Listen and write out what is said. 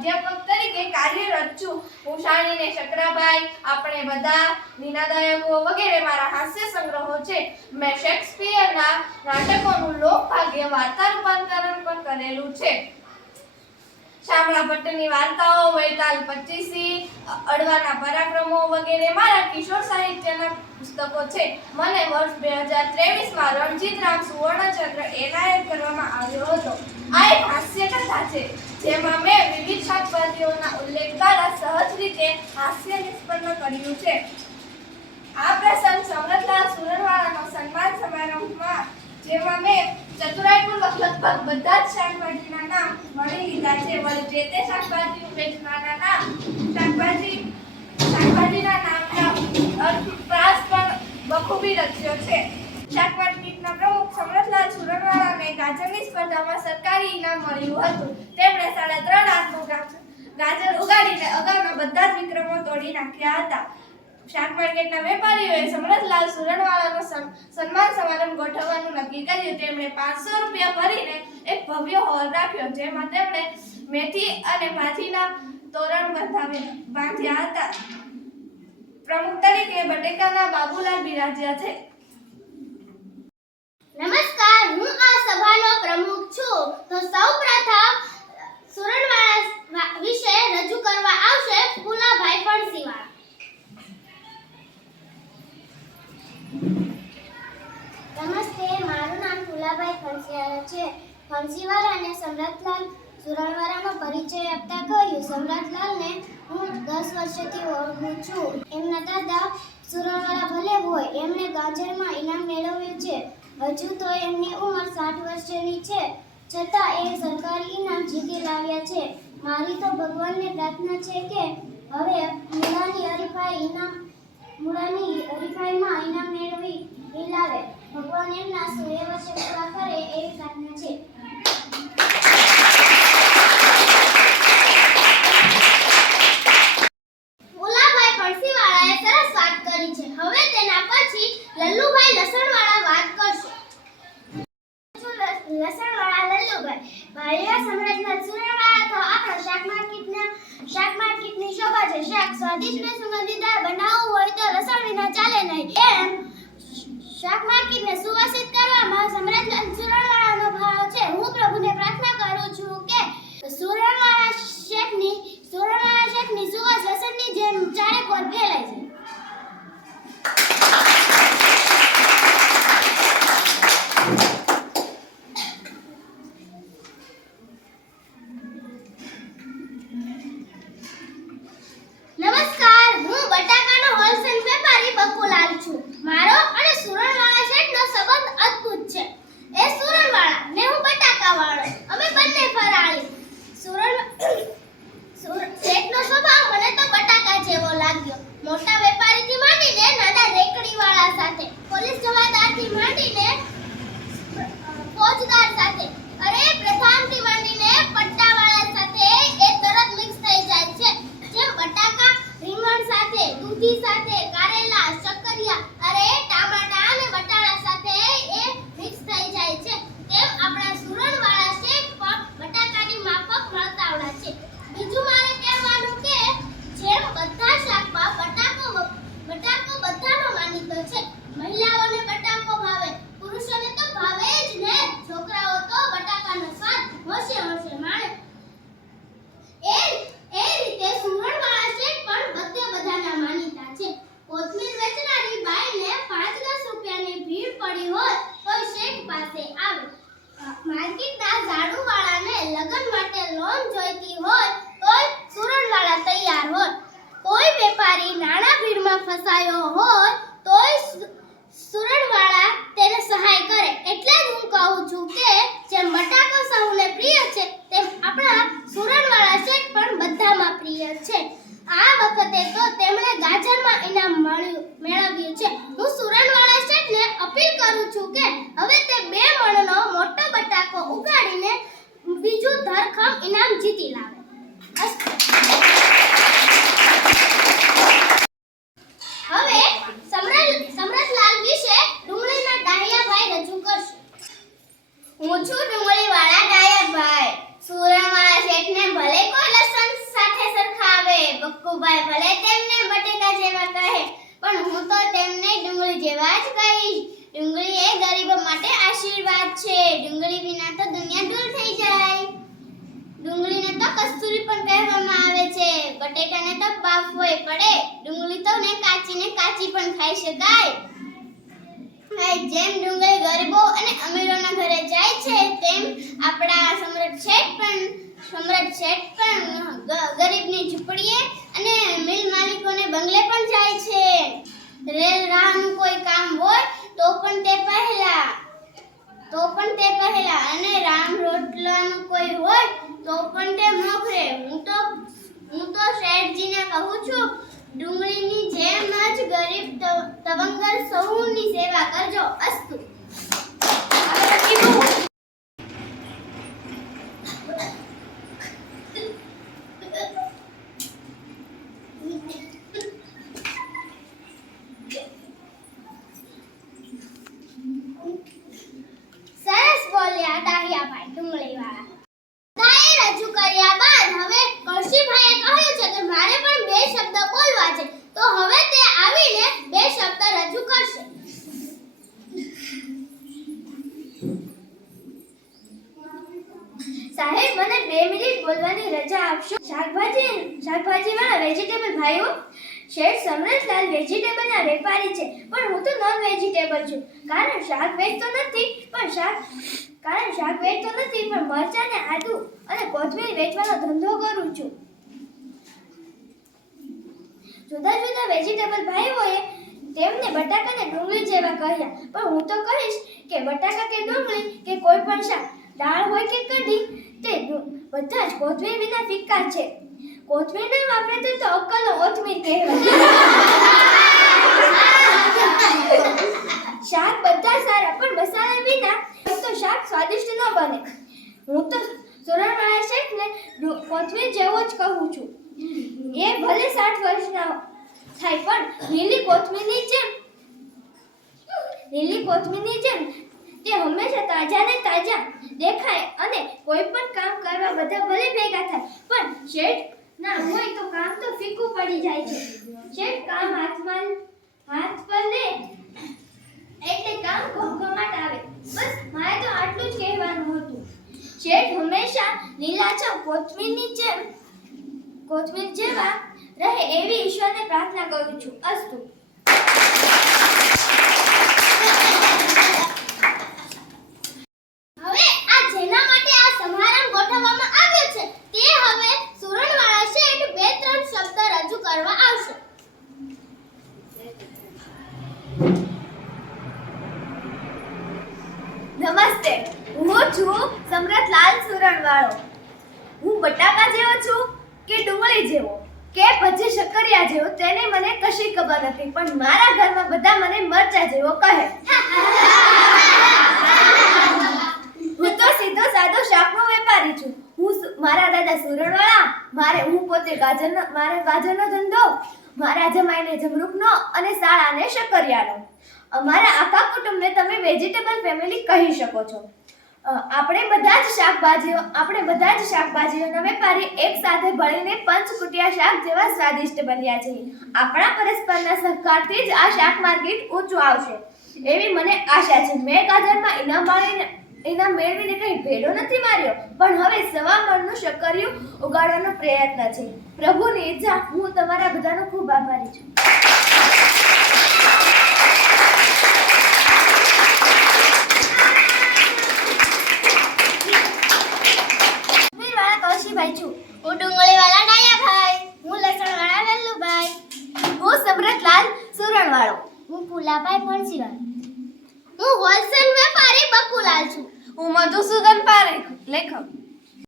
અધ્યાપક તરીકે કાર્યરત છું. હું શાળીને શકરાભાઈ, આપણે બધા, નીનાદાયકો વગેરે મારા હાસ્ય સંગ્રહો છે. મેં શેક્સપિયરના નાટકોનું લોકભાગ્ય વાર્તા રૂપાંતરણ પણ કરેલું છે. શામળા ભટ્ટની વાર્તાઓ, વૈતાલ પચીસી, અડવાના પરાક્રમો વગેરે મારા કિશોર સાહિત્યના પુસ્તકો છે. મને વર્ષ 2023માં રણજીતરામ સુવર્ણચંદ્ર એનાયત કરવામાં આવ્યો હતો. આ એક હાસ્ય કથા છે જેમાં મેં વિવિધ શાકભાજીઓના ઉલ્લેખ દ્વારા સહજ રીતે હાસ્ય નિષ્પન્ન કર્યું છે. આ પ્રસંગ સમરતલાલ સુરણવાળાનો સન્માન સમારંભમાં જેમાં મેં ચતુરાઈપૂર્વક લગભગ બધા જ શાકભાજીના નામ મળી લીધા છે. વળી જે તે શાકભાજી વેચનારના નામ શાકભાજીના નામના અર્થપ્રાસ પણ બખૂબી રચ્યો છે. શાક માર્કેટના પ્રમુખ સમરતલાલ સુરણવાળાને ગાજરની સ્પર્ધામાં સરકારી ઇનામ મળ્યું હતું. તેમણે 3.5 હાથનું ગાજર ઉગાડીને અગાઉના બધા જ વિક્રમો તોડી નાખ્યા હતા. શાક માર્કેટના વેપારીઓએ સમરતલાલ સુરણવાળાનો સન્માન સમારંભ ગોઠવવાનું નક્કી કર્યું. તેમણે 500 રૂપિયા ભરીને એક ભવ્ય હોલ રાખ્યો જેમાં તેમણે મેથી અને ભાજીના તોરણ બાંધ્યા હતા. પ્રમુખ તરીકે બટેકાના બાબુલાલ બિરાજ્યા છે. નમસ્કાર, હું આ સભાનો પ્રમુખ છું. તો સૌપ્રથમ સુરણવાળા વિશે રજૂ કરવા આવશે ફૂલાભાઈ ફણસીવાળા. નમસ્તે, મારું નામ ફૂલાભાઈ ફણસીવાળા છે. ફણસીવાળા અને સમરતલાલ સુરણવાળાનો પરિચય આપતા કહ્યું. સમરતલાલને હું 10 વર્ષથી ઓળખું છું. એમના દાદા સુરણવાળા ભલે હોય, એમણે ગાજરમાં ઇનામ મેળવ્યું છે. હજુ તો એમની ઉંમર 60 વર્ષની છે, છતાં એ સરકારી ઇનામ જીતી લાવ્યા છે. મારી તો ભગવાનને પ્રાર્થના છે કે હવે મૂળાની હરીફાઈમાં ઇનામ મેળવી લાવે. ભગવાન એમના 100 વર્ષે પૂરા કરે એવી પ્રાર્થના છે. ફૂલાભાઈ ફણસીવાળાએ સરસ વાત કરી છે. હવે તેના પછી લલ્લુભાઈ લસણવાળા વાત કરશે. લસણવાળા લલ્લુભાઈ, ભાઈયા સમરતલાલ સુરણવાળા તો આપણા શાક માર્કેટની શોભા છે. શાક સ્વાદિષ્ટ ને સુગંધીદાર બનાવવું હોય તો લસણ વિના ચાલે નહીં. એમ શાક માર્કેટને સુવાસિત કરવામાં સમરતલાલ સુરણવાળાનો ભાવ છે. હું પ્રભુને પ્રાર્થના કરું છું કે સુરણવાળા શેઠની સુવાસ લસણની જેમ ચારે કોર ફેલાય છે. નમસ્કાર, હું બટાકાનો હોલસેલ વેપારી બકુલાલ છું. મારો અને સુરણવાળા શેઠનો સંબંધ અદ્ભુત છે. એ સુરણવાળા ને હું બટાકાવાળો, અમે બંને ફરાળી. શેઠનો સ્વભાવ મને તો બટાકા જેવો લાગ્યો. મોટા વેપારીથી માંડીને નાના રેકડીવાળા સાથે, પોલીસ જમાદારથી માંડીને ફોજદાર સાથે, અરે પ્રધાનથી માંડીને પટ્ટાવાળા સાથે એ તરત મિક્સ થઈ જાય છે. જેમ બટાકા રીંગણ સાથે, દૂધી સાથે, કારેલા, શક્કરિયા, અરે ટામેટા અને વટાણા સાથે એ મિક્સ થઈ જાય છે, તેમ આપણા સુરણવાળા શેઠ પણ બટાકાની માફક મળતાવડા છે. બીજું મારે કહેવાનું કે જેમ બધા શાકમાં બટાકો બધાનો માનીતો છે. મહિલાઓને બટાકો ભાવે, પુરુષોને તો ભાવે જ ને. છોકરાઓ તો બટાકાનો સ્વાદ હોશે માણે. એ રીતે સુરણવાળા શેઠ પણ બધાના માનીતા છે. કોથમીર વેચનારી બાઈને 5-10 રૂપિયાની ભીડ પડી હોય તો શેઠ પાસે આવે. માર્કેટના ઝાડુવાળાને લગન માટે લોન જોઈતી હોય તો સુરણવાળા તૈયાર હોય. કોઈ વેપારી નાણાં ભીડમાં ફસાયો હોય તોય સુરણવાળા તેને સહાય કરે. એટલે જ હું કહું છું કે જેમ બટાકો સૌને પ્રિય છે, તેમ આપણા સુરણવાળા શેઠ પણ બધામાં પ્રિય છે. આ વખતે તો તેમણે ગાજરમાં ઇનામ મેળવ્યું છે. હું સુરણવાળા શેઠને અપીલ કરું છું કે હવે તે 2 મણનો મોટો બટાકો ઉગાડીને બીજું ધરખમ ઇનામ જીતી લાવે. હવે સમરતલાલ વિશે ડુંગળીના ડાહિયાભાઈ રજૂ કરશે. હું છું ડુંગળીવાળા ડાયાભાઈ. સુરણવાળા શેઠને ભલે કોઈ લસણ ડુંગળી વિના તો દુનિયા ધૂળ થઈ જાય. ડુંગળીને તો કસ્તુરી પણ કહેવામાં આવે છે. બટેટાને તો બાફવોય પડે. ડુંગળી તો ને કાચી પણ ખાઈ શકાય. જેમ ડુંગળી ગરીબો અને અમીરોના ઘરે જાય છે તેમ આપણા સમ્રાટ શેઠ પણ ગરીબની ઝૂંપડીએ અને મિલ માલિકોને બંગલે પણ જાય છે. રેલ રાહનું કોઈ કામ હોય તો પણ તે પહેલા અને રામ રોટલાનું કોઈ હોય તો પણ તે મોખરે. હું તો શેઠજીને કહું છું, ડુંગળીની જેમ જ ગરીબ તવંગર સૌની સેવા કરજો. અસ્તુ. સરસ બોલ્યા ડાહિયાભાઈ ડુંગળીવાળા. બધાએ રજૂ કર્યા બાદ હવે કળશીભાઈએ કહ્યું છે કે મારે પણ બે શબ્દ બોલવા છે, તો હવે તે આવીને બે શબ્દ રજૂ કરશે. સાહેબ, મને 2 મિનિટ બોલવાની રજા આપશો? શાકભાજીવાળા વેજીટેબલ ભાઈઓ, શેઠ સમરથલાલ વેજીટેબલના વેપારી છે, પણ હું તો નોન વેજીટેબલ છું. કારણ શાક વેચતો નથી, પણ મરચાં ને આદુ અને કોથમીર વેચવાનો ધંધો કરું છું. જુદા જુદા વેજીટેબલ ભાઈઓએ તેમને બટાકા ને ડુંગળી જેવા કહ્યા, પણ હું તો કહીશ કે બટાકા કે ડુંગળી કે કોઈ પણ શાક, દાળ હોય કે કઢી, તે બધા જ કોથમીર વિના ફિક્કા છે. કોથમીર ના વાપરે તો અક્કલનો ઓથમીર કહેવાય. શાક બધા સારા, પણ મસાલા વિના તો શાક સ્વાદિષ્ટ ન બને. હું તો સુરણવાળા શેઠને કોથમીર જેવો જ કહું છું. એ ભલે 60 વર્ષના થાય, પણ લીલી કોથમીરની જેમ તે હંમેશા તાજા ને તાજા દેખાય અને કોઈ પણ કામ કરવા બધા ભલે ભેગા થાય, પણ શેઠ ના હોય તો કામ તો ફીકું પડી જાય છે. શેઠ કામ હાથ પર લે એટલે કામ ઘમઘમાટ આવે. બસ મારે તો આટલું જ કહેવાનું હતું. શેઠ હંમેશા લીલાછમ કોથમીર જેવા રહે એવી ઈશ્વરને પ્રાર્થના કરું છું. અસ્તુ. હવે આ જેના માટે આ સમારંભ ગોઠવવામાં આવ્યો છે તે હવે સુરણવાળા શેઠ 2-3 શબ્દ રજૂ કરવા આવશે. નમસ્તે, હું છું સમરથલાલ સુરણવાળો. હું બટાકા જેવો છું કે ડુંગળી જેવો કે પછી શક્કરિયા જેવો તેને મને કશી ખબર નથી, પણ મારા ઘરમાં બધા મને મરચા જેવો કહે. હું તો સીધો સાદો શાકનો વેપારી છું. મારા દાદા સુરણવાળા, હું પોતે ગાજરનો ધંધો, મારા જમાઈને જમરૂખનો અને શાળાને શક્કરિયાનો. અમારા આખા કુટુંબને તમે વેજીટેબલ ફેમિલી કહી શકો છો. આપણે બધા જ શાકભાજીઓના વેપારી એક સાથે ભળીને પંચકુટિયા શાક જેવા સ્વાદિષ્ટ બન્યા છે. આપણા પરસ્પરના સહકારથી જ આ શાક માર્કેટ ઊંચું આવશે એવી મને આશા છે. મેં ગાજરમાં ઇનામ મેળવીને કંઈ ભેડો નથી માર્યો, પણ હવે 1.25 મણનું શક્કરિયું ઉગાડવાનો પ્રયત્ન છે. પ્રભુની ઈચ્છા. હું તમારા બધાનો ખૂબ આભારી છું. કૌશીભાઈ છું. હું ડુંગળીવાળા ડાયાભાઈ. હું લસણવાળા લલ્લુભાઈ. હું સમરથલાલ સુરણવાળો. હું ફુલાભાઈ ફણસીવાળા. હું હોલસેલ વેપારી બકુલાલ છું. હું મધુસૂદન પારેખ, લેખક.